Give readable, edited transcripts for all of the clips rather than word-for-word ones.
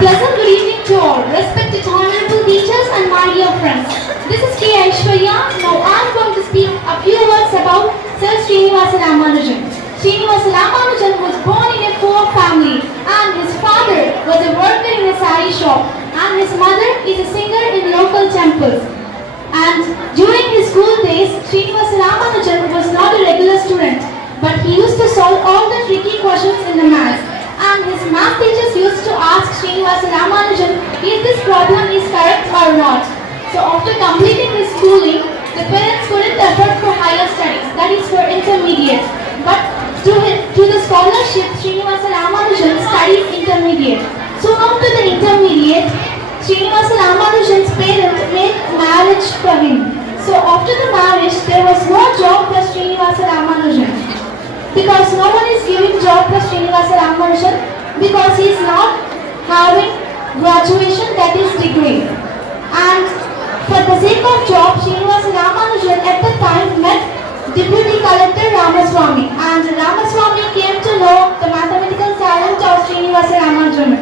Pleasant good evening to all, respected honorable teachers and my dear friends. This is K. Aishwarya. Now I am going to speak a few words about Sir Srinivasa Ramanujan. Srinivasa Ramanujan was born in a poor family and his father was a worker in a sari shop and his mother is a singer in local temples. And during his school days, Srinivasa Ramanujan was not a regular student, but he used to solve all the tricky questions in the maths. And his math teachers used to ask Srinivasa Ramanujan if this problem is correct or not. So after completing his schooling, the parents couldn't afford for higher studies, that is for intermediate. But to the scholarship, Srinivasa Ramanujan studied intermediate. So after the intermediate, Srinivasa Ramanujan's parents made marriage for him. So after the marriage, there was no job for Srinivasa Ramanujan. Because no one is giving job for Srinivasa Ramanujan because he is not having graduation, that is degree. And for the sake of job, Srinivasa Ramanujan at the time met Deputy Collector Ramaswamy, and Ramaswamy came to know the mathematical talent of Srinivasa Ramanujan.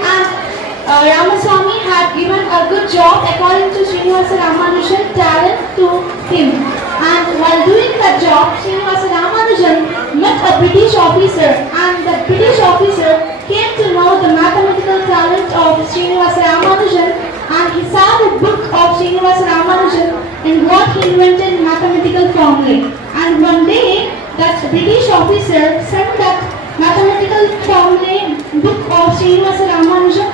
And Ramaswamy had given a good job according to Srinivasa Ramanujan's talent to him. And while doing that job, Srinivasa Ramanujan met a British officer, and the British officer came to know the mathematical talent of Srinivasa Ramanujan, and he saw the book of Srinivasa Ramanujan and what he invented mathematical formulae. And one day, that British officer sent that mathematical formulae book of Srinivasa Ramanujan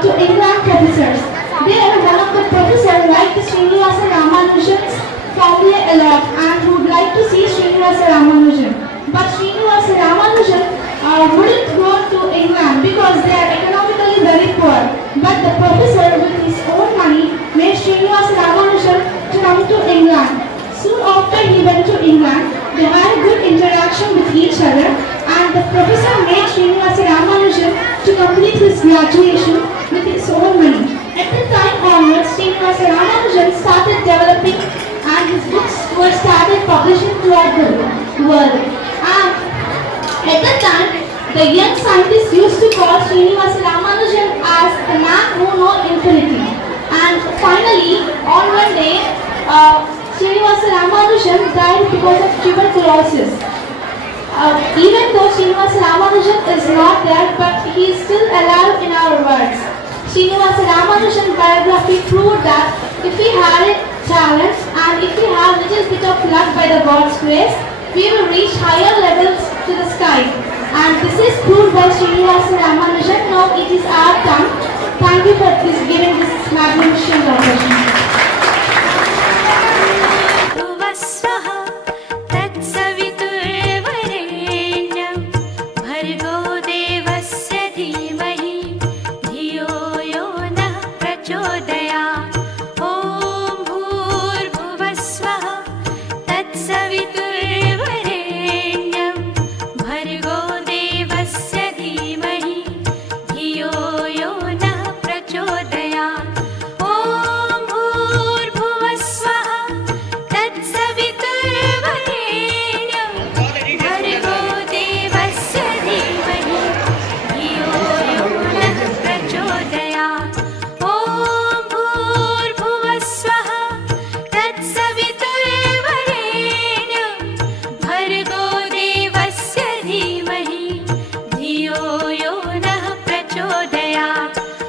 to England professors. There, one of the professors liked Srinivasa Ramanujan's formulae a lot and would like to see Srinivasa Ramanujan. But Srinivasa Ramanujan wouldn't go to England because they are economically very poor. But the professor, with his own money, made Srinivasa Ramanujan to come to England. Soon after he went to England, they had a good interaction with each other, and the professor made Srinivasa Ramanujan to complete his graduation with his own money. At the time onwards, Srinivasa Ramanujan started developing and his books were started publishing throughout the world. And at that time, the young scientists used to call Srinivasa Ramanujan as the man who knows infinity. And finally, on one day, Srinivasa Ramanujan died because of tuberculosis. Even though Srinivasa Ramanujan is not there, but he is still alive in our words. Srinivasa Ramanujan biography proved that if he had talent and if we have little bit of luck by the God's grace, we will reach higher levels to the sky. And this is proved by Srinivasa Ramanujan. Now it is our turn. Thank you for giving this magnificent opportunity.